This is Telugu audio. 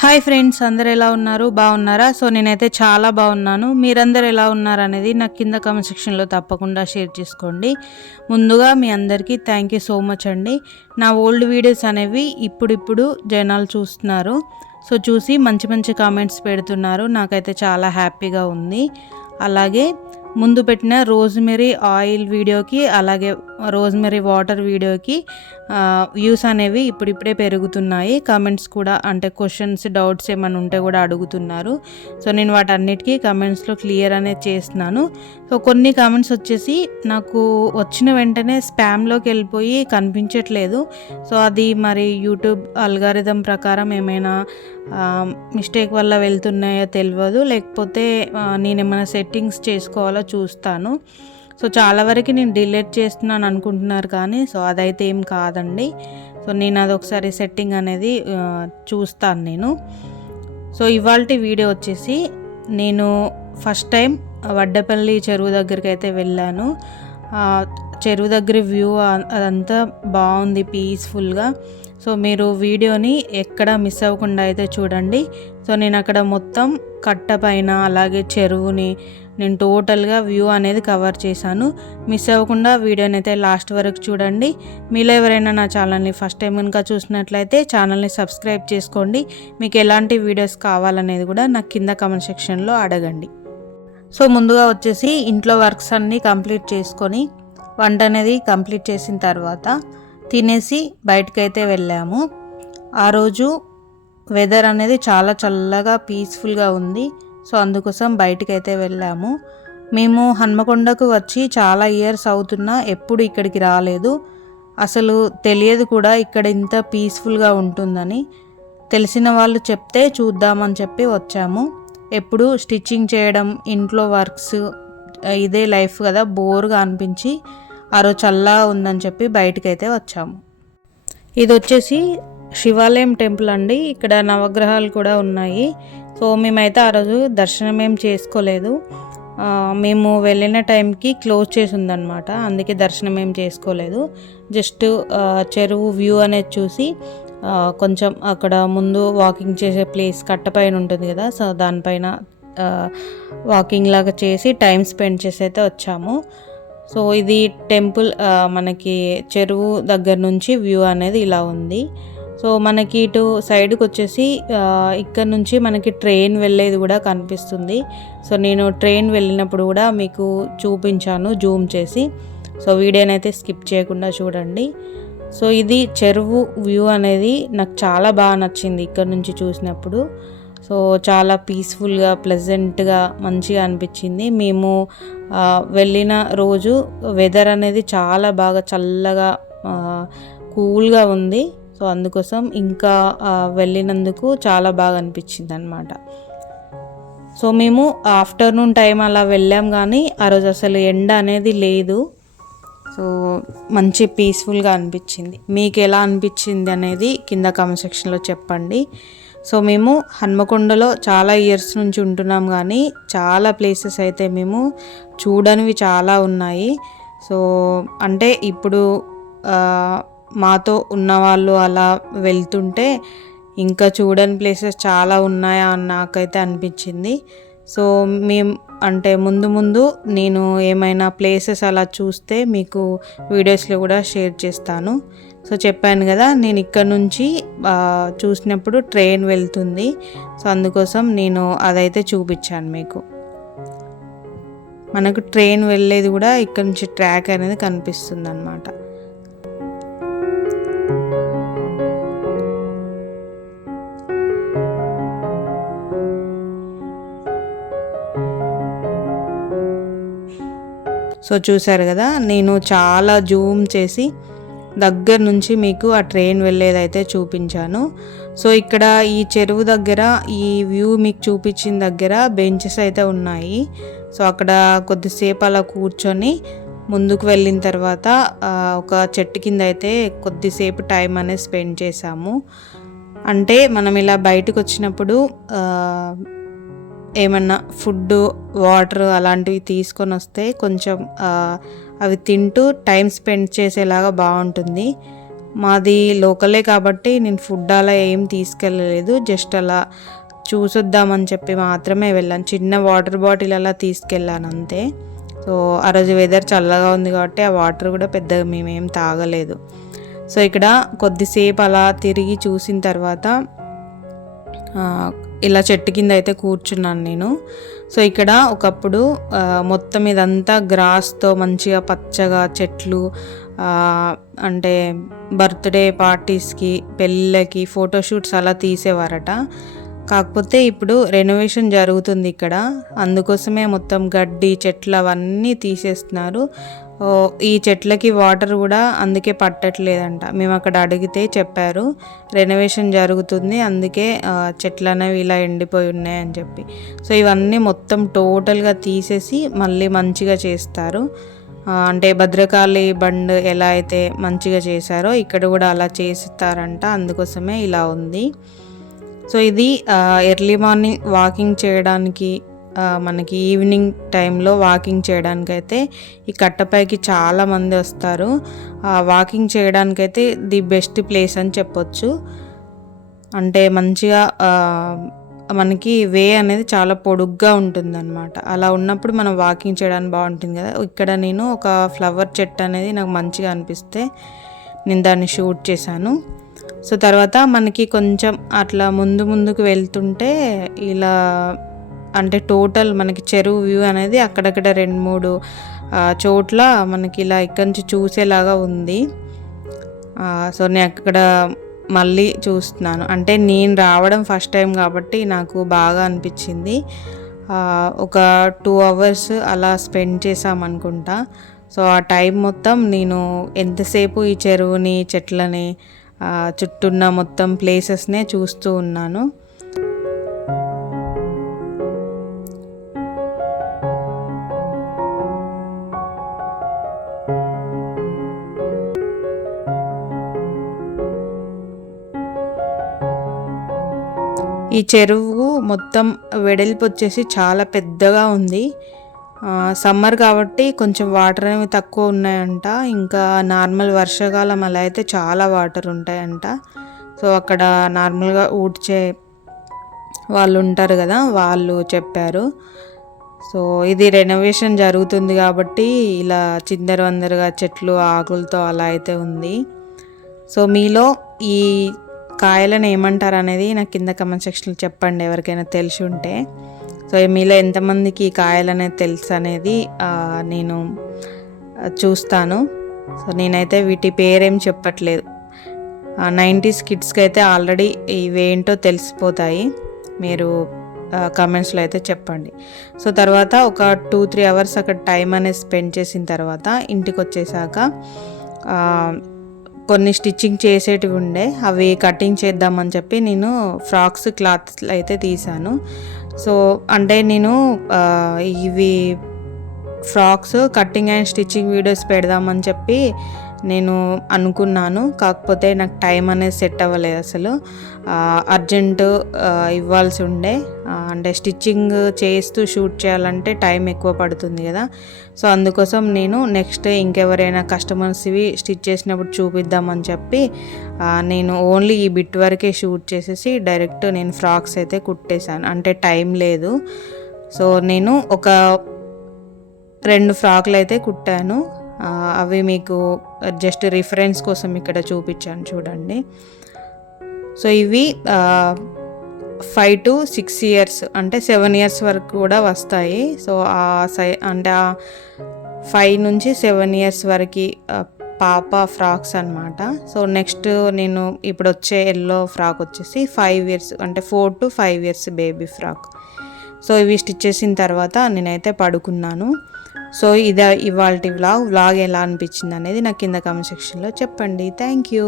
హాయ్ ఫ్రెండ్స్, అందరు ఎలా ఉన్నారు? బాగున్నారా? సో నేనైతే చాలా బాగున్నాను. మీరందరూ ఎలా ఉన్నారు అనేది నాకు కింద కామెంట్ సెక్షన్లో తప్పకుండా షేర్ చేసుకోండి. ముందుగా మీ అందరికీ థ్యాంక్ యూ సో మచ్ అండి. నా ఓల్డ్ వీడియోస్ అనేవి ఇప్పుడిప్పుడు జనాలు చూస్తున్నారు. సో చూసి మంచి మంచి కామెంట్స్ పెడుతున్నారు. నాకైతే చాలా హ్యాపీగా ఉంది. అలాగే ముందు పెట్టిన రోజ్మెరీ ఆయిల్ వీడియోకి, అలాగే రోజ్మెరీ వాటర్ వీడియోకి వ్యూస్ అనేవి ఇప్పుడిప్పుడే పెరుగుతున్నాయి. కామెంట్స్ కూడా, అంటే క్వశ్చన్స్, డౌట్స్ ఏమైనా ఉంటే కూడా అడుగుతున్నారు. సో నేను వాటన్నిటికీ కమెంట్స్లో క్లియర్ అనేది చేస్తున్నాను. సో కొన్ని కామెంట్స్ వచ్చేసి నాకు వచ్చిన వెంటనే స్పామ్లోకి వెళ్ళిపోయి కనిపించట్లేదు. సో అది మరి యూట్యూబ్ అల్గారిథం ప్రకారం ఏమైనా మిస్టేక్ వల్ల వెళ్తున్నాయో తెలియదు, లేకపోతే నేనేమైనా సెట్టింగ్స్ చేసుకోవాలో చూస్తాను. సో చాలా వరకు నేను డిలీట్ చేస్తున్నాను అనుకుంటున్నారు, కానీ సో అదైతే ఏం కాదండి. సో నేను అదొకసారి సెట్టింగ్ అనేది చూస్తాను నేను. సో ఇవాల్టి వీడియో వచ్చేసి నేను ఫస్ట్ టైం వడ్డపల్లి చెరువు దగ్గరికి అయితే వెళ్ళాను. చెరువు దగ్గర వ్యూ అదంతా బాగుంది, పీస్ఫుల్గా. సో మీరు వీడియోని ఎక్కడ మిస్ అవ్వకుండా అయితే చూడండి. సో నేను అక్కడ మొత్తం కట్ట పైన, అలాగే చెరువుని నేను టోటల్గా వ్యూ అనేది కవర్ చేశాను. మిస్ అవ్వకుండా వీడియోని అయితే లాస్ట్ వరకు చూడండి. మీలో ఎవరైనా నా ఛానల్ని ఫస్ట్ టైం కనుక చూసినట్లయితే ఛానల్ని సబ్స్క్రైబ్ చేసుకోండి. మీకు ఎలాంటి వీడియోస్ కావాలనేది కూడా నాకు కింద కామెంట్ సెక్షన్లో అడగండి. సో ముందుగా వచ్చేసి ఇంట్లో వర్క్స్ అన్నీ కంప్లీట్ చేసుకొని వంట అనేది కంప్లీట్ చేసిన తర్వాత తినేసి బయటకైతే వెళ్ళాము. ఆ రోజు వెదర్ అనేది చాలా చల్లగా పీస్ఫుల్గా ఉంది. సో అందుకోసం బయటకైతే వెళ్ళాము. మేము హన్మకొండకు వచ్చి చాలా ఇయర్స్ అవుతున్నా ఎప్పుడు ఇక్కడికి రాలేదు. అసలు తెలియదు కూడా ఇక్కడ ఇంత పీస్ఫుల్గా ఉంటుందని. తెలిసిన వాళ్ళు చెప్తే చూద్దామని చెప్పి వచ్చాము. ఎప్పుడు స్టిచ్చింగ్ చేయడం, ఇంట్లో వర్క్స్, ఇదే లైఫ్ కదా, బోర్గా అనిపించి ఆ రోజు చల్లగా ఉందని చెప్పి బయటకైతే వచ్చాము. ఇది వచ్చేసి శివాలయం టెంపుల్ అండి. ఇక్కడ నవగ్రహాలు కూడా ఉన్నాయి. సో మేమైతే ఆ రోజు దర్శనం ఏం చేసుకోలేదు. మేము వెళ్ళిన టైంకి క్లోజ్ చేసి ఉందన్నమాట, అందుకే దర్శనం ఏం చేసుకోలేదు. జస్ట్ చెరువు వ్యూ అనేది చూసి కొంచెం అక్కడ ముందు వాకింగ్ చేసే ప్లేస్ కట్టపైన ఉంటుంది కదా, సో దానిపైన వాకింగ్ లాగా చేసి టైం స్పెండ్ చేసి అయితే వచ్చాము. సో ఇది టెంపుల్ మనకి చెరువు దగ్గర నుంచి వ్యూ అనేది ఇలా ఉంది. సో మనకి ఇటు సైడ్కి వచ్చేసి ఇక్కడ నుంచి మనకి ట్రైన్ వెళ్ళేది కూడా కనిపిస్తుంది. సో నేను ట్రైన్ వెళ్ళినప్పుడు కూడా మీకు చూపించాను జూమ్ చేసి. సో వీడియోని అయితే స్కిప్ చేయకుండా చూడండి. సో ఇది చెరువు వ్యూ అనేది నాకు చాలా బాగా నచ్చింది ఇక్కడ నుంచి చూసినప్పుడు. సో చాలా పీస్ఫుల్గా, ప్లెజెంట్గా, మంచిగా అనిపించింది. మేము వెళ్ళిన రోజు వెదర్ అనేది చాలా బాగా చల్లగా, కూల్గా ఉంది. సో అందుకోసం ఇంకా వెళ్ళినందుకు చాలా బాగా అనిపించింది అనమాట. సో మేము ఆఫ్టర్నూన్ టైం అలా వెళ్ళాం, కానీ ఆ రోజు అసలు ఎండ అనేది లేదు. సో మంచి పీస్ఫుల్గా అనిపించింది. మీకు ఎలా అనిపించింది అనేది కింద కామెంట్ సెక్షన్లో చెప్పండి. సో మేము హన్మకొండలో చాలా ఇయర్స్ నుంచి ఉంటున్నాం, కానీ చాలా ప్లేసెస్ అయితే మేము చూడనివి చాలా ఉన్నాయి. సో అంటే ఇప్పుడు మాతో ఉన్నవాళ్ళు అలా వెళ్తుంటే ఇంకా చూడని ప్లేసెస్ చాలా ఉన్నాయా అని నాకైతే అనిపించింది. సో మేము అంటే ముందు నేను ఏమైనా ప్లేసెస్ అలా చూస్తే మీకు వీడియోస్లో కూడా షేర్ చేస్తాను. సో చెప్పాను కదా, నేను ఇక్కడ నుంచి చూసినప్పుడు ట్రైన్ వెళ్తుంది. సో అందుకోసం నేను అదైతే చూపించాను మీకు. మనకు ట్రైన్ వెళ్ళేది కూడా ఇక్కడ నుంచి ట్రాక్ అనేది కనిపిస్తుంది అన్నమాట. సో చూసారు కదా, నేను చాలా జూమ్ చేసి దగ్గర నుంచి మీకు ఆ ట్రైన్ వెళ్ళేదైతే చూపించాను. సో ఇక్కడ ఈ చెరువు దగ్గర ఈ వ్యూ మీకు చూపించిన దగ్గర బెంచెస్ అయితే ఉన్నాయి. సో అక్కడ కొద్దిసేపు అలా కూర్చొని ముందుకు వెళ్ళిన తర్వాత ఒక చెట్టు కింద అయితే కొద్దిసేపు టైం అనేది స్పెండ్ చేసాము. అంటే మనం ఇలా బయటకు వచ్చినప్పుడు ఏమన్నా ఫుడ్, వాటర్ అలాంటివి తీసుకొని వస్తే కొంచెం అవి తింటూ టైం స్పెండ్ చేసేలాగా బాగుంటుంది. మాది లోకలే కాబట్టి నేను ఫుడ్ అలా ఏం తీసుకెళ్ళలేదు, జస్ట్ అలా చూసొద్దామని చెప్పి మాత్రమే వెళ్ళాను. చిన్న వాటర్ బాటిల్ అలా తీసుకెళ్ళాను అంతే. సో ఆ రోజు వెదర్ చల్లగా ఉంది కాబట్టి ఆ వాటర్ కూడా పెద్దగా మేమేం తాగలేదు. సో ఇక్కడ కొద్దిసేపు అలా తిరిగి చూసిన తర్వాత ఇలా చెట్టు కింద అయితే కూర్చున్నాను నేను. సో ఇక్కడ ఒకప్పుడు మొత్తం ఇదంతా గ్రాస్తో మంచిగా పచ్చగా చెట్లు, అంటే బర్త్డే పార్టీస్కి, పెళ్ళిళ్ళకి, ఫోటోషూట్స్ అలా తీసేవారట. కాకపోతే ఇప్పుడు రెనోవేషన్ జరుగుతుంది ఇక్కడ, అందుకోసమే మొత్తం గడ్డి చెట్లు అవన్నీ తీసేస్తున్నారు. ఈ చెట్లకి వాటర్ కూడా అందుకే పట్టట్లేదంట. మేము అక్కడ అడిగితే చెప్పారు రెనోవేషన్ జరుగుతుంది, అందుకే చెట్లు అనేవి ఇలా ఎండిపోయి ఉన్నాయని చెప్పి. సో ఇవన్నీ మొత్తం టోటల్గా తీసేసి మళ్ళీ మంచిగా చేస్తారు. అంటే భద్రకాళి బండ్ ఎలా అయితే మంచిగా చేశారో ఇక్కడ కూడా అలా చేస్తారంట, అందుకోసమే ఇలా ఉంది. సో ఇది ఎర్లీ మార్నింగ్ వాకింగ్ చేయడానికి, మనకి ఈవినింగ్ టైంలో వాకింగ్ చేయడానికైతే ఈ కట్టపైకి చాలామంది వస్తారు. వాకింగ్ చేయడానికైతే ది బెస్ట్ ప్లేస్ అని చెప్పొచ్చు. అంటే మంచిగా మనకి వే అనేది చాలా పొడుగ్గా ఉంటుందన్నమాట. అలా ఉన్నప్పుడు మనం వాకింగ్ చేయడానికి బాగుంటుంది కదా. ఇక్కడ నేను ఒక ఫ్లవర్ చెట్టు అనేది నాకు మంచిగా అనిపిస్తే నేను దాన్ని షూట్ చేశాను. సో తర్వాత మనకి కొంచెం అట్లా ముందుకు వెళ్తుంటే ఇలా, అంటే టోటల్ మనకి చెరువు వ్యూ అనేది అక్కడక్కడ 2-3 చోట్ల మనకి ఇలా ఇక్కడి నుంచి చూసేలాగా ఉంది. సో నేను అక్కడ మళ్ళీ చూస్తున్నాను. అంటే నేను రావడం ఫస్ట్ టైం కాబట్టి నాకు బాగా అనిపించింది. ఒక 2 hours అలా స్పెండ్ చేసామనుకుంటా. సో ఆ టైం మొత్తం నేను ఎంతసేపు ఈ చెరువుని, చెట్లని, చుట్టూన్న మొత్తం ప్లేసెస్నే చూస్తూ ఉన్నాను. ఈ చెరువు మొత్తం వెడల్పు వచ్చేసి చాలా పెద్దగా ఉంది. సమ్మర్ కాబట్టి కొంచెం వాటర్ అనేవి తక్కువ ఉన్నాయంట. ఇంకా నార్మల్ వర్షాకాలం అలా అయితే చాలా వాటర్ ఉంటాయంట. సో అక్కడ నార్మల్గా ఊడ్చే వాళ్ళు ఉంటారు కదా, వాళ్ళు చెప్పారు. సో ఇది రెనోవేషన్ జరుగుతుంది కాబట్టి ఇలా చిందరవందరగా చెట్లు ఆకులతో అలా అయితే ఉంది. సో మీలో ఈ కాయలను ఏమంటారు అనేది నాకు కింద కమెంట్ సెక్షన్లో చెప్పండి, ఎవరికైనా తెలిసి ఉంటే. సో మీలో ఎంతమందికి ఈ కాయలు అనేది తెలుసు అనేది నేను చూస్తాను. సో నేనైతే వీటి పేరేం చెప్పట్లేదు. 90s కిడ్స్కి అయితే ఆల్రెడీ ఇవేంటో తెలిసిపోతాయి, మీరు కమెంట్స్లో అయితే చెప్పండి. సో తర్వాత ఒక 2-3 hours అక్కడ టైం అనేది స్పెండ్ చేసిన తర్వాత ఇంటికి వచ్చేసాక కొన్ని స్టిచ్చింగ్ చేసేటివి ఉండే, అవి కటింగ్ చేద్దామని చెప్పి నేను ఫ్రాక్స్ క్లాత్లు అయితే తీసాను. సో అంటే నేను ఇవి frocks cutting and stitching videos పెడదామని చెప్పి నేను అనుకున్నాను. కాకపోతే నాకు టైం అనేది సెట్ అవ్వలేదు అసలు. అర్జెంటు ఇవ్వాల్సి ఉండే, అంటే స్టిచ్చింగ్ చేస్తూ షూట్ చేయాలంటే టైం ఎక్కువ పడుతుంది కదా. సో అందుకోసం నేను నెక్స్ట్ ఇంకెవరైనా కస్టమర్స్వి స్టిచ్ చేసినప్పుడు చూపిద్దామని చెప్పి నేను ఓన్లీ ఈ బిట్ వరకే షూట్ చేసేసి డైరెక్ట్ నేను ఫ్రాక్స్ అయితే కుట్టేశాను. అంటే టైం లేదు. సో నేను ఒక 2 ఫ్రాక్లు అయితే కుట్టాను. అవి మీకు జస్ట్ రిఫరెన్స్ కోసం ఇక్కడ చూపించాను చూడండి. సో ఇవి 5 to 6 years అంటే 7 years వరకు కూడా వస్తాయి. సో అంటే 5 నుంచి 7 years వరకు పాప ఫ్రాక్స్ అనమాట. సో నెక్స్ట్ నేను ఇప్పుడు వచ్చే ఎల్లో ఫ్రాక్ వచ్చేసి 5 years, అంటే 4 to 5 years baby frock. So ఇవి స్టిచ్ చేసిన తర్వాత నేనైతే పడుకున్నాను. సో ఇదే ఇవాల్టి వ్లాగ్ ఎలా అనిపించింది అనేది నాకు కింద కామెంట్ సెక్షన్లో చెప్పండి. Thank you.